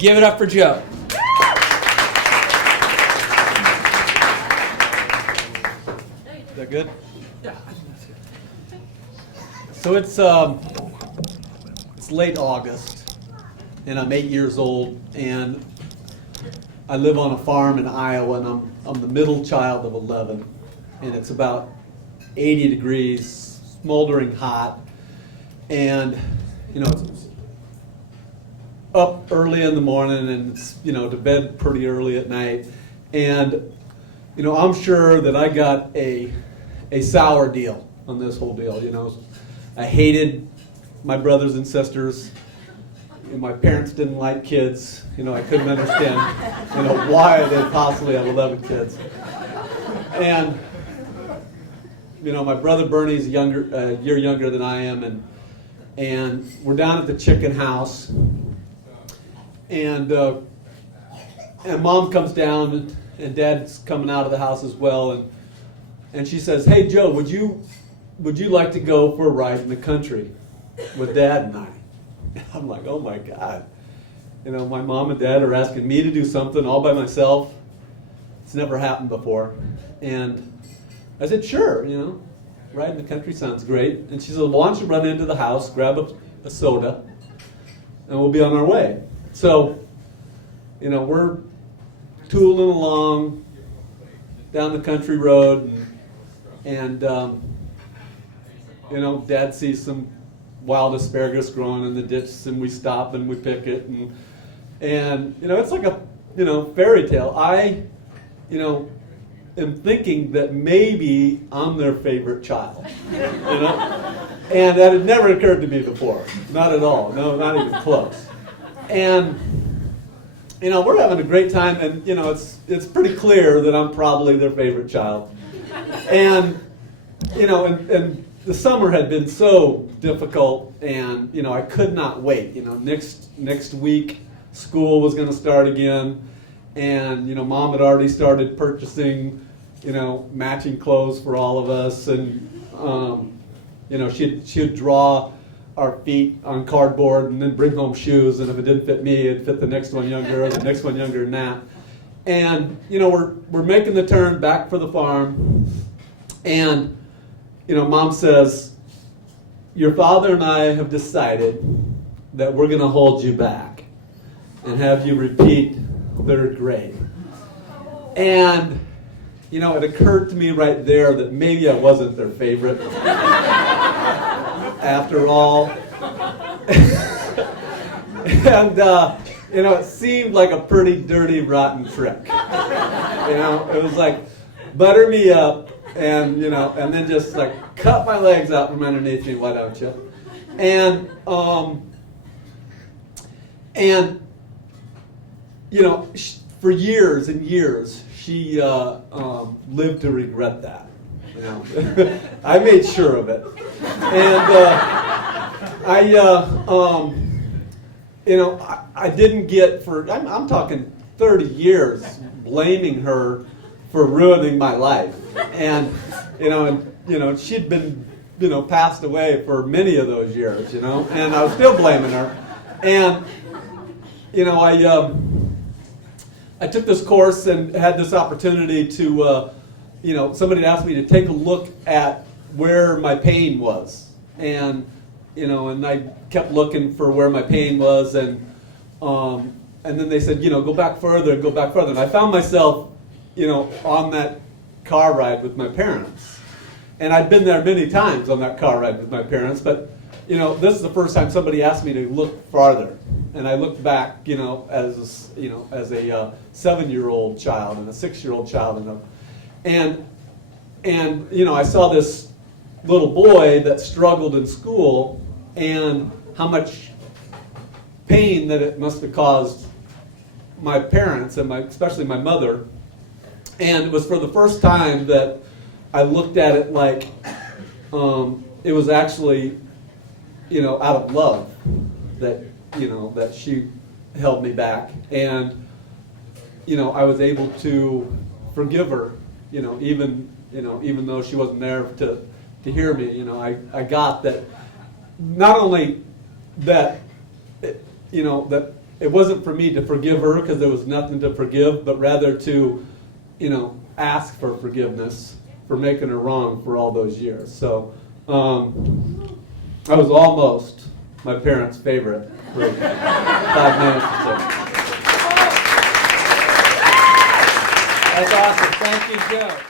Give it up for Joe. Is that good? Yeah, I think that's good. So it's late August, and I'm 8 years old, and I live on a farm in Iowa, and I'm the middle child of 11, and it's about 80 degrees, smoldering hot, and it's up early in the morning, and it's to bed pretty early at night, and I'm sure that I got a sour deal on this whole deal. I hated my brothers and sisters. My parents didn't like kids. I couldn't understand why they'd possibly have 11 kids. And my brother Bernie's a year younger than I am, and we're down at the chicken house, and Mom comes down, and Dad's coming out of the house as well, and she says, "Hey Joe, would you like to go for a ride in the country with Dad and I?" I'm like, oh my God. My mom and Dad are asking me to do something all by myself. It's never happened before. And I said, sure, ride in the country sounds great. And she said, well, why don't you run into the house, grab a soda, and we'll be on our way. So, we're tooling along down the country road, and Dad sees some wild asparagus growing in the ditch, and we stop and we pick it, and it's like a fairy tale. I am thinking that maybe I'm their favorite child, and that had never occurred to me before, not at all, no, not even close. And we're having a great time, and it's pretty clear that I'm probably their favorite child, and and the summer had been so difficult, and I could not wait. Next week school was going to start again, and Mom had already started purchasing matching clothes for all of us, and she'd draw our feet on cardboard and then bring home shoes, and if it didn't fit me, it'd fit the next one younger, or the next one younger than that. And we're making the turn back for the farm, and Mom says, your father and I have decided that we're going to hold you back and have you repeat third grade. And, it occurred to me right there that maybe I wasn't their favorite after all. And, it seemed like a pretty dirty, rotten trick. It was like, butter me up, and and then just like cut my legs out from underneath me, why don't you? And for years and years, she lived to regret that. I made sure of it, and I didn't get I'm talking 30 years blaming her for ruining my life, and she'd been passed away for many of those years, and I was still blaming her, and I took this course and had this opportunity to somebody asked me to take a look at where my pain was, and and I kept looking for where my pain was, and then they said go back further and go back further, and I found myself on that car ride with my parents. And I'd been there many times on that car ride with my parents, but this is the first time somebody asked me to look farther. And I looked back, as a 7-year-old child and a 6-year-old child, and I saw this little boy that struggled in school, and how much pain that it must have caused my parents and especially my mother. And it was for the first time that I looked at it like it was actually, out of love that, that she held me back. And, I was able to forgive her, even though she wasn't there to hear me. I got that not only that, that it wasn't for me to forgive her because there was nothing to forgive, but rather to, ask for forgiveness for making her wrong for all those years. So I was almost my parents' favorite for 5 minutes or so. That's awesome. Thank you, Joe.